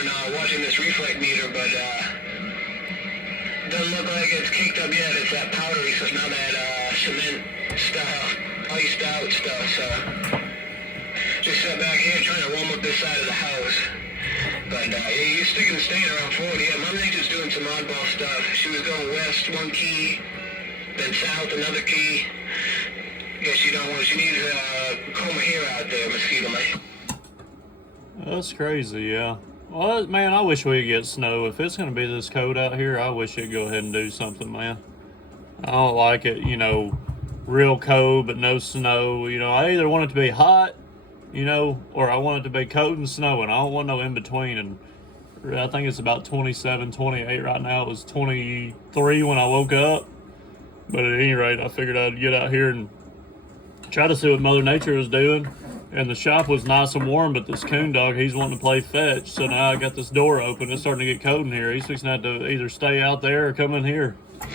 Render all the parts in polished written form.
and watching this reflect meter, but doesn't look like it's caked up yet. It's that powdery stuff, not that cement stuff, iced out stuff. So just sat back here trying to warm up this side of the house. But yeah, you're staying around 40. Yeah, Mother Nature's doing some oddball stuff. She was going west one key, then south another key. Guess you don't want. She needs a comb of hair out there, mosquito man. That's crazy, yeah. Well, man, I wish we could get snow. If it's going to be this cold out here, I wish it'd go ahead and do something, man. I don't like it, real cold, but no snow. I either want it to be hot, or I want it to be cold and snowing. I don't want no in between. And I think it's about 27, 28 right now. It was 23 when I woke up. But at any rate, I figured I'd get out here and try to see what Mother Nature was doing. And the shop was nice and warm, but this coon dog, he's wanting to play fetch. So now I got this door open. It's starting to get cold in here. He's fixing to have to either stay out there or come in here. Yeah,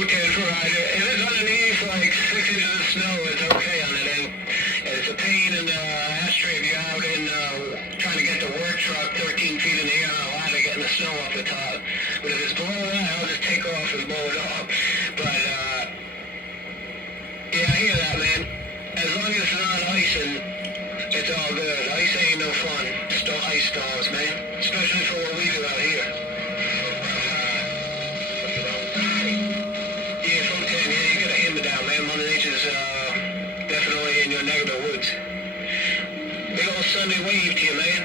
okay, for rider. If it's underneath like 6 inches of snow, it's okay on it. And it's a pain in the ashtray if you're out in trying to get the work truck 13 feet in the air on a ladder getting the snow off the top. But if it's below that, I'll just take off and blow it off. But yeah, I hear that, man. As long as it's not icing, it's all good. Ice ain't no fun. Ice storms, man. Especially for what we do out here. Yeah, from 10, yeah, you gotta hammer down, man. Mother Nature's definitely in your neck of the woods. Big old Sunday wave to you, man.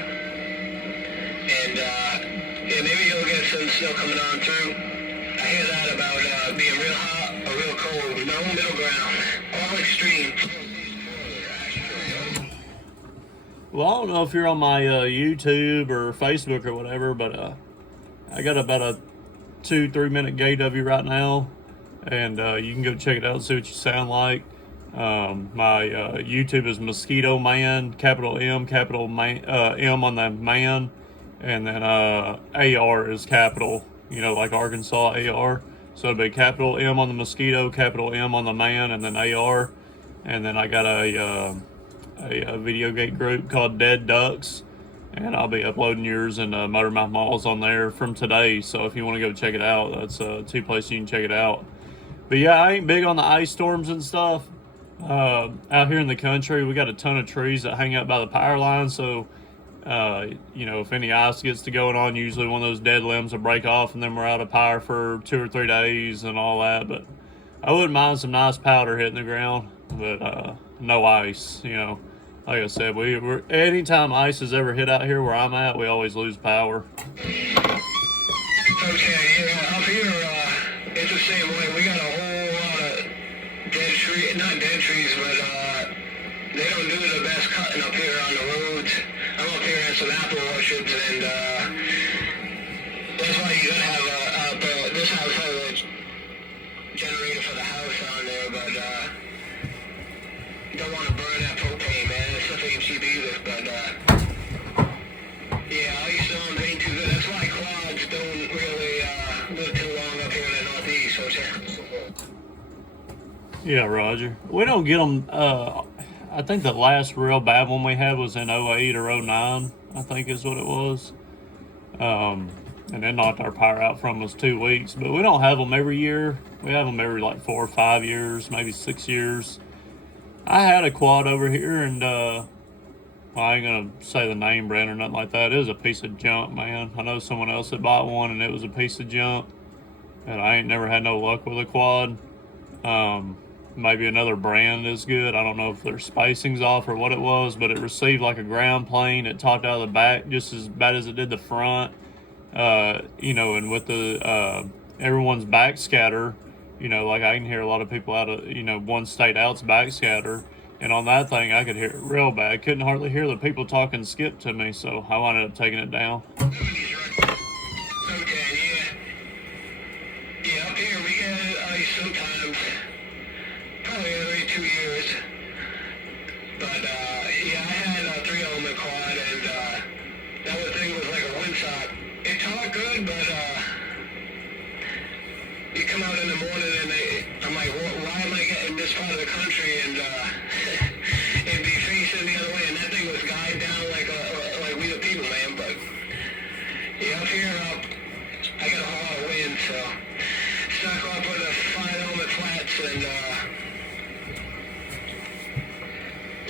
And yeah, maybe you'll get some snow coming on through. I hear that about being real hot or real cold. No middle ground. All extreme. Well, I don't know if you're on my YouTube or Facebook or whatever, but I got about a 2-3 minute gate of you right now, and you can go check it out and see what you sound like. My YouTube is Mosquito Man, capital M, capital M on the man, and then AR is capital, like Arkansas AR. So it'd be capital M on the mosquito, capital M on the man, and then AR. And then I got a video gate group called Dead Ducks, and I'll be uploading yours and Motor Mouth Malls on there from today. So if you want to go check it out, that's two places you can check it out. But yeah, I ain't big on the ice storms and stuff. Out here in the country, we got a ton of trees that hang up by the power line. So if any ice gets to going on, usually one of those dead limbs will break off, and then we're out of power for 2 or 3 days and all that. But I wouldn't mind some nice powder hitting the ground, but no ice. Like I said, we're anytime ice has ever hit out here where I'm at, we always lose power. Okay, yeah, up here, it's the same way. We got a whole lot of dead trees, not dead trees, but they don't do the best cutting up here on the roads. I'm up here in some apple orchards, and that's why you gotta have this house has a generator for the house on there, but you don't want to burn that propane, man. That stuff ain't cheap either, but yeah, ice storms ain't too good. That's why quads don't really live too long up here in the Northeast, so Yeah, Roger. We don't get them. I think the last real bad one we had was in 08 or 09, I think is what it was. And it knocked our power out from us 2 weeks. But we don't have them every year. We have them every like 4 or 5 years, maybe 6 years. I had a quad over here, and well, I ain't gonna say the name brand or nothing like that. It was a piece of junk, man. I know someone else had bought one, and it was a piece of junk. And I ain't never had no luck with a quad. Maybe another brand is good. I don't know if their spacing's off or what it was, but it received like a ground plane. It topped out of the back just as bad as it did the front. And with the everyone's backscatter, like I can hear a lot of people out of, one state out's backscatter. And on that thing, I could hear it real bad. Couldn't hardly hear the people talking skip to me, so I wound up taking it down. Yeah, up here we get ice sometimes. Probably every 2 years. But yeah, I had 3 of them in quad, and that thing was like a windsock. It talked good, but you come out in the morning and I'm like, why am I getting this part of the country? And it'd be facing the other way, and that thing was guide down like we the people Yeah, up here, I got a whole lot of wind, so stuck up with the 5 element flats and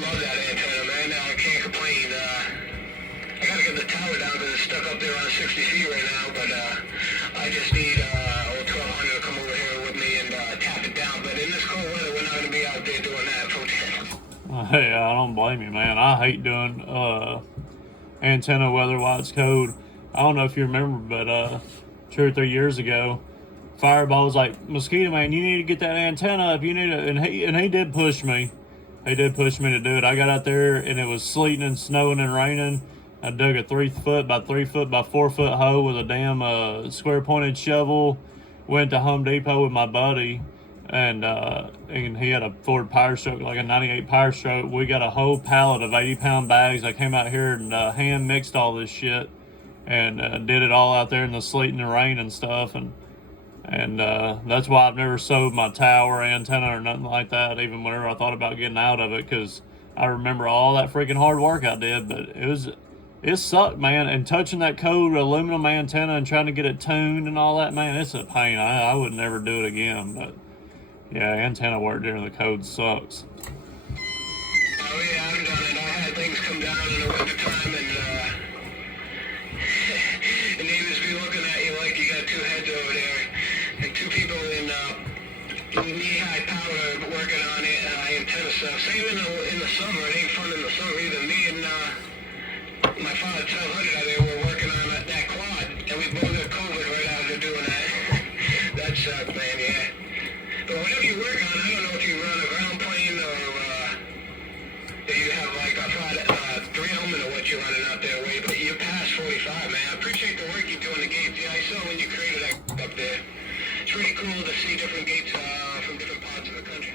love that antenna, man. I can't complain. I gotta get the tower down because it's stuck up there on 60 feet right now, but I just need old 1200 to come over here with me and tap it down. But in this cold weather, we're not gonna be out there doing that, folks. Hey, I don't blame you, man. I hate doing antenna weather while it's cold. I don't know if you remember, but 2 or 3 years ago, Fireball was like, Mosquito Man, you need to get that antenna up. You need to, and he did push me. He did push me to do it. I got out there and it was sleeting and snowing and raining. I dug a 3 foot by 3 foot by 4 foot hole with a damn square pointed shovel. Went to Home Depot with my buddy, and he had a Ford Power Stroke, like a 98 Power Stroke. We got a whole pallet of 80-pound bags. I came out here and hand mixed all this shit and did it all out there in the sleet and the rain and stuff. And that's why I've never sold my tower antenna or nothing like that, even whenever I thought about getting out of it, because I remember all that freaking hard work I did. But it sucked, man. And touching that cold aluminum antenna and trying to get it tuned and all that, man, it's a pain. I would never do it again. But yeah, antenna work during the cold sucks. Oh yeah, I've done it. I had things come down in the wintertime and they just be looking at you like you got two heads over there. And two people in knee-high power working on it, antenna stuff. Same in the summer. It ain't fun in the summer either. Me and my father 1200 out there were working on that quad, and we both got COVID right after doing that. That sucked, man, yeah. But whatever you work on, I don't know if you run a ground plane or if you have like a 3 element or what you're running out there, Wade, but you're past 45, man. I appreciate the work you do in the gates. Yeah, I saw when you created that up there. It's pretty cool to see different gates from different parts of the country.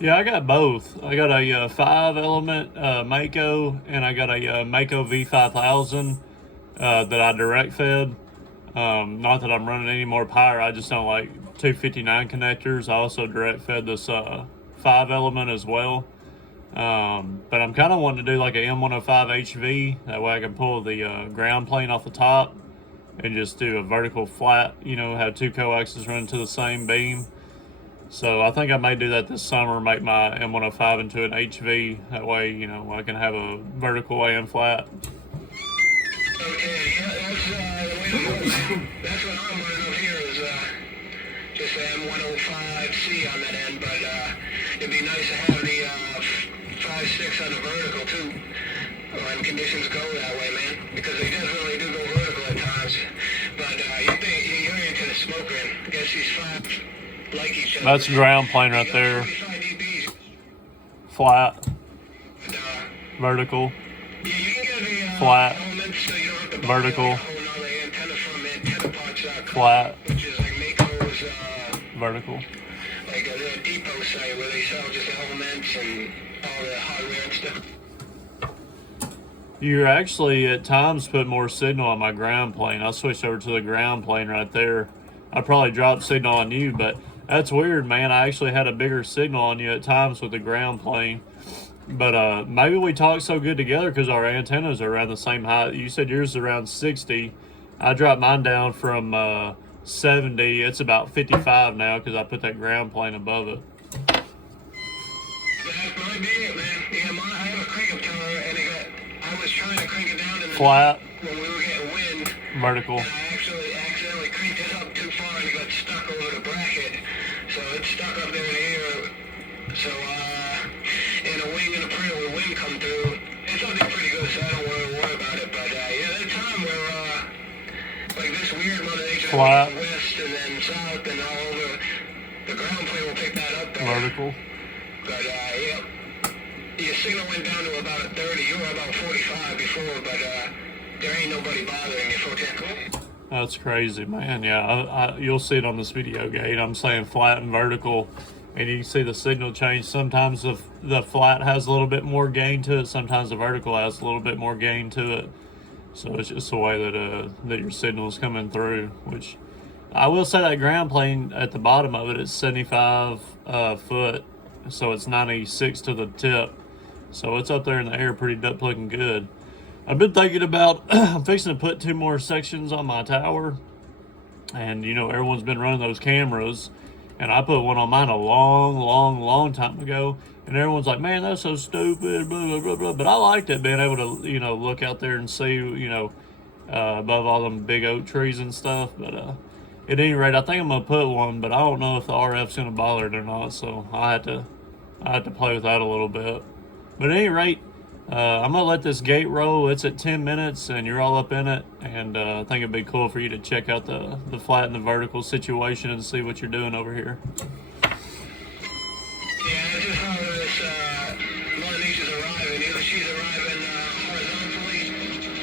Yeah, I got both. I got a 5 element Mako, and I got a Mako V5000 that I direct fed. Not that I'm running any more power, I just don't like 259 connectors. I also direct fed this 5 element as well. But I'm kind of wanting to do like a M105 HV. That way I can pull the ground plane off the top and just do a vertical flat, have 2 coaxes running to the same beam. So I think I may do that this summer, make my M105 into an HV. That way, I can have a vertical and flat. Okay, yeah, that's the way to go. That's what I'm running up here is just an M105C on that end, but it'd be nice to have the 5.6 on the vertical too, when conditions go that way, man, because they definitely do go vertical at times. But you think you're into the smoker, and I guess these 5 like each other. That's ground plane right there. Flat, vertical, yeah, you can get the flat, elements, so you don't have to buy vertical, like a whole nother antenna from antennaparts.com, flat, which is like Mako's vertical. like a depot site where they sell just elements and all the hardware and stuff. You're actually at times put more signal on my ground plane. I'll switch over to the ground plane right there. I probably dropped signal on you, but that's weird, man. I actually had a bigger signal on you at times with the ground plane. But maybe we talk so good together because our antennas are around the same height. You said yours is around 60. I dropped mine down from 70. It's about 55 now because I put that ground plane above it. That might be it, man. Yeah, I have a crank up tower, and I was trying to crank it down in the Flat, when we were getting wind. vertical. And I actually accidentally cranked it up too far, and it got stuck over the bracket. So it's stuck up there in the air. So, in a wing and a prayer when wind come through, it's up there pretty good, so I don't worry about it. But, yeah, there's a time where, like this weird Mother Nature Flat, west and then south and all over, the ground plane will pick that up there. vertical. But, yeah, your signal went down to about 30. You were about 45 before, but, there ain't nobody bothering you, folks. Cool. That's crazy, man. Yeah, you'll see it on this video, Gate. I'm saying flat and vertical, and you can see the signal change. Sometimes the flat has a little bit more gain to it. Sometimes the vertical has a little bit more gain to it. So it's just the way that your signal is coming through. Which I will say that ground plane at the bottom of it is 75 foot, so it's 96 to the tip. So it's up there in the air, pretty looking good. I've been thinking about I'm fixing to put 2 more sections on my tower, and everyone's been running those cameras, and I put one on mine a long time ago, and everyone's like, "Man, that's so stupid," blah blah blah blah. But I liked it, being able to look out there and see above all them big oak trees and stuff. But at any rate, I think I'm gonna put one, but I don't know if the RF's gonna bother it or not. So I had to play with that a little bit. But at any rate, I'm gonna let this gate roll. It's at 10 minutes, and you're all up in it. And I think it'd be cool for you to check out the flat and the vertical situation and see what you're doing over here. Yeah, this is how this Mother Nature's arriving. Either she's arriving horizontally,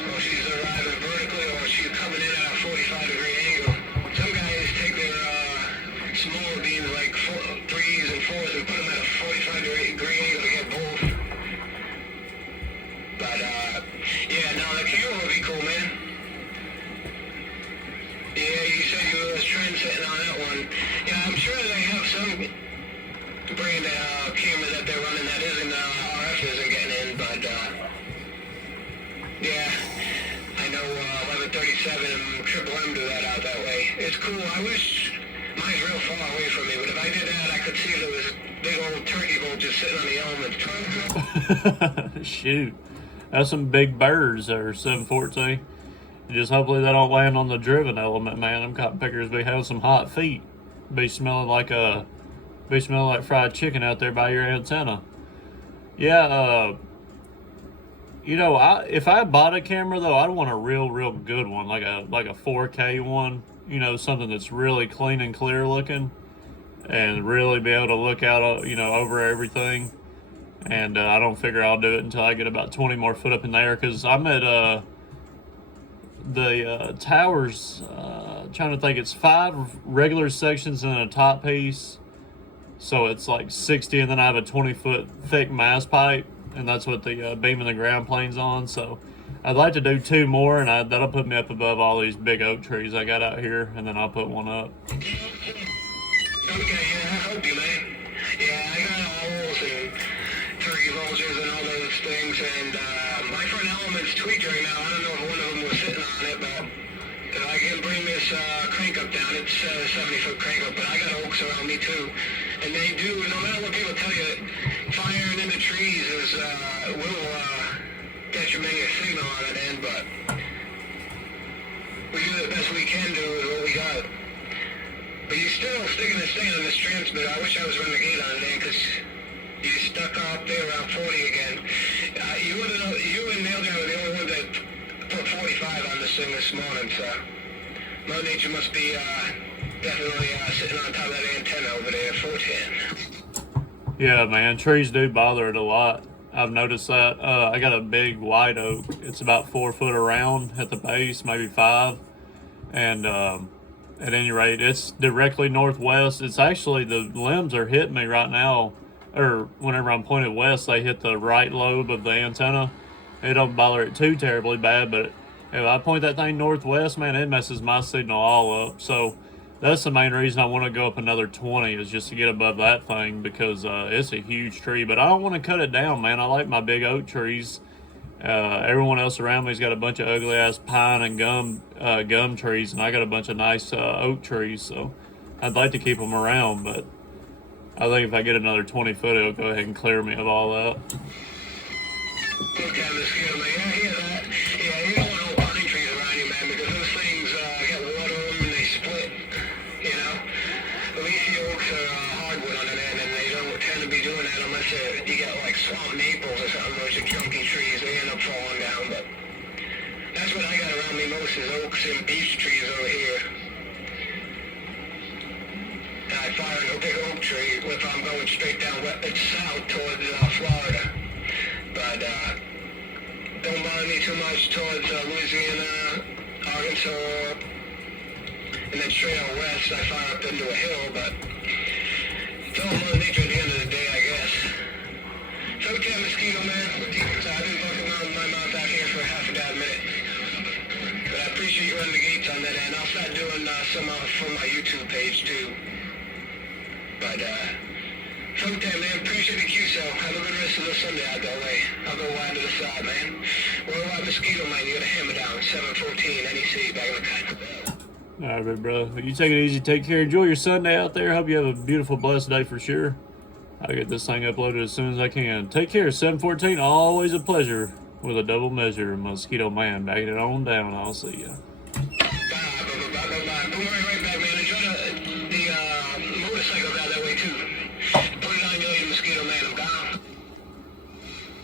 or she's arriving vertically, or she's coming in at a 45-degree angle. Some guys take their smaller beams, like 3s and 4s, and put them at a 45-degree angle to get both. But yeah, no, the camera would be cool, man. Yeah, you said you was trendsetting on that one. Yeah, I'm sure they have some brand camera that they're running that isn't RF isn't getting in, but yeah, I know 1137 and Triple M do that out that way. It's cool. I wish mine's real far away from me, but if I did that, I could see there was big old turkey bolt just sitting on the element. Shoot, that's some big birds there, 714. Just hopefully they don't land on the driven element, man. Them cotton pickers be having some hot feet. Be smelling like fried chicken out there by your antenna. Yeah, if I bought a camera though, I'd want a real good one, like a 4K one. Something that's really clean and clear looking, and really be able to look out, over everything. And I don't figure I'll do it until I get about 20 more foot up in the air, because I'm at the towers. Trying to think, it's 5 regular sections and a top piece. So it's like 60, and then I have a 20-foot thick mast pipe, and that's what the beam in the ground plane's on. So I'd like to do 2 more, and that'll put me up above all these big oak trees I got out here, and then I'll put one up. Okay, yeah, I hope you, man. Yeah, I got owls and turkey vultures and all those things, and my friend Element's tweaked right now. I don't know if one of them was sitting on it, but if I can bring this crank up down, it's a 70-foot crank up, but I got oaks around me too. And they do, no matter what people tell you, firing into trees will detriment your signal on that end, but we do the best we can do with what we got. But you're still sticking and staying on this transmitter. I wish I was running the gate on it, because you stuck up there around 40 again. You and Neil are the only one that put 45 on this thing this morning, so Mother Nature must be definitely sitting on top of that antenna over there, 410. Yeah, man, trees do bother it a lot. I've noticed that. I got a big white oak. It's about 4 foot around at the base, maybe 5. And at any rate, it's directly northwest. It's actually, the limbs are hitting me right now, or whenever I'm pointed west, they hit the right lobe of the antenna. It don't bother it too terribly bad, but if I point that thing northwest, man, it messes my signal all up. So that's the main reason I want to go up another 20, is just to get above that thing, because it's a huge tree. But I don't want to cut it down, man. I like my big oak trees. Everyone else around me's got a bunch of ugly ass pine and gum trees, and I got a bunch of nice oak trees. So I'd like to keep them around, but I think if I get another 20 foot, it'll go ahead and clear me of all that. Okay, mosquito, man. I hear that. Yeah, you don't want no pine trees around you, man, because those things get water on them and they split, you know? At least the oaks are hardwood on an end, and they don't tend to be doing that unless you get like swamp maples or something, those are chunky trees. They end up falling down, but that's what I got around me most, is oaks and beech trees over here. And I fire a big oak tree if I'm going straight down south towards Florida. But don't bother me too much towards Louisiana, Arkansas, and then straight out west. I fire up into a hill, but it's all Mother Nature at the end of the day, I guess. So okay, mosquito man. So I've been fucking around my mouth out here for half a damn minute. But I appreciate you running the gates on that end. I'll start doing some for my YouTube page too. But Fuck that, man. Appreciate the QSO. Have a good rest of the Sunday out that way. I'll go wind to the side, man. Worldwide Mosquito, man. You got a hammer down. 714 NEC back in the cut. All right, big bro. You take it easy. Take care. Enjoy your Sunday out there. Hope you have a beautiful, blessed day for sure. I'll get this thing uploaded as soon as I can. Take care. 714. Always a pleasure with a double measure. Mosquito Man. Backing it on down. I'll see ya.